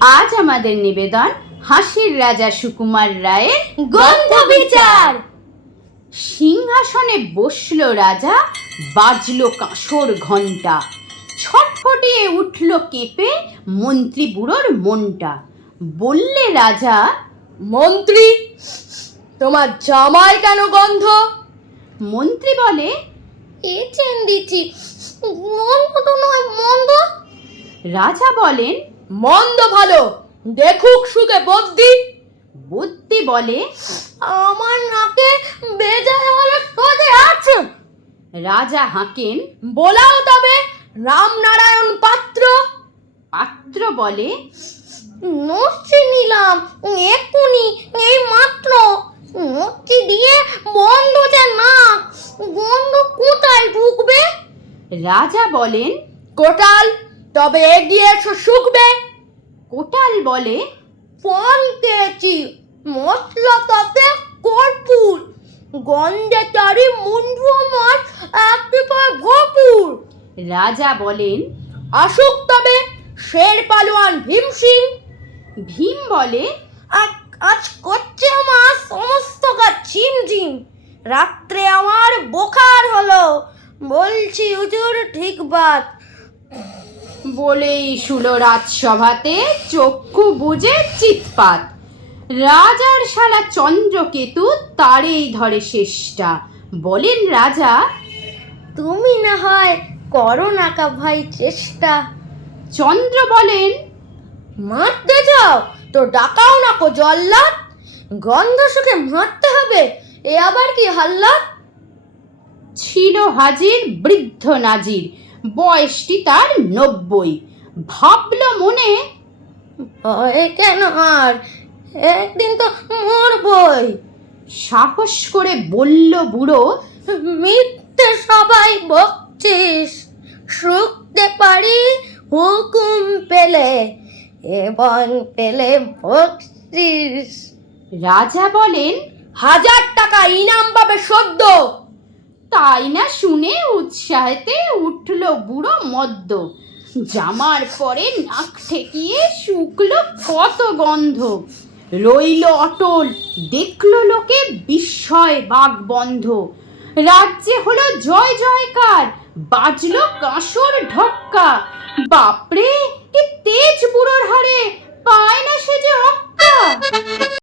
আজ আমাদের নিবেদন হাসির রাজা সুকুমার রায়ের গন্ধ বিচার। সিংহাসনে বসল রাজা, বাজলো কাঁসর ঘণ্টা, ছটফটিয়ে উঠল কেঁপে মন্ত্রী বুড়োর মনটা। বললে রাজা, মন্ত্রী, তোমার জামায় কেন গন্ধ? মন্ত্রী বলে, এ চেন দিচ্ছি, মন্দ তো নয়, মন্দ। রাজা বলেন, মন্দ ভালো, দেখুক সুখে বদ্যি। বুদ্ধি বলে, আমার নাকে বেজায় হলে সোজে আছে। রাজা হাঁকেন। বলাও তবে রামনারায়ণ পাত্র। পাত্র বলে, নস্যি নিলাম এক্ষুনি, এই মাত্র। নস্যি দিয়ে বন্ধ যে না, গন্ধ কোথায় ঢুকবে? রাজা বলেন, কোটাল, তবে এগিয়ে এসো শুকবে। কোটাল বলে, পান খেয়েছি, মশলা তাতে কর্পূর, গন্ধে তারি মুন্ডু আমার একেবারে ভরপুর। রাজা বলেন, আসুক তবে শের পালোয়ান ভীম সিং। ভীম বলে, আজ করছে আমার সমস্ত কাজ ঝিমঝিম, রাত্রে আমার বোখার হলো, বলছি হুজুর ঠিক বাত। বলেই শুলো রাজসভাতে চক্ষু বুজে চিৎপাত। রাজার শালা চন্দ্রকেতু তারেই ধরে শেষটা। বলেন রাজা, তুমি না হয় করো না কা ভাই চেষ্টা। চন্দ্র বলেন, মারতে যাও তো ডাকাও না কো জল্লাদ, গন্ধ শুকে মারতে হবে, এ আবার কি হাল্লা? ছিল হাজির বৃদ্ধ নাজির, বয়সটি তার 90। ভাবল মনে, ভয় কেন আর, একদিন তো মরবই। সাহস করে বলল বুড়ো, মিথ্যে সবাই বকছিস, শুকতে পারি হুকুম পেলে, এবং পেলে বকছিস। রাজা বলেন, 1000 টাকা ইনাম পাবে সদ্য। তাই না শুনে উৎসাহেতে উঠল বুড়ো মদ্য। জামার পরে নাক ঠেকিয়ে শুকলো কত গন্ধ। রইল অটল, দেখলো লোকে বিস্ময় বাগ বন্ধ। রাজ্যে হলো জয় জয়কার, বাজলো কাঁসর ঢক্কা। বাপরে, কি তেজ বুড়োর হাড়ে, পায় না সে যে রক্ষা।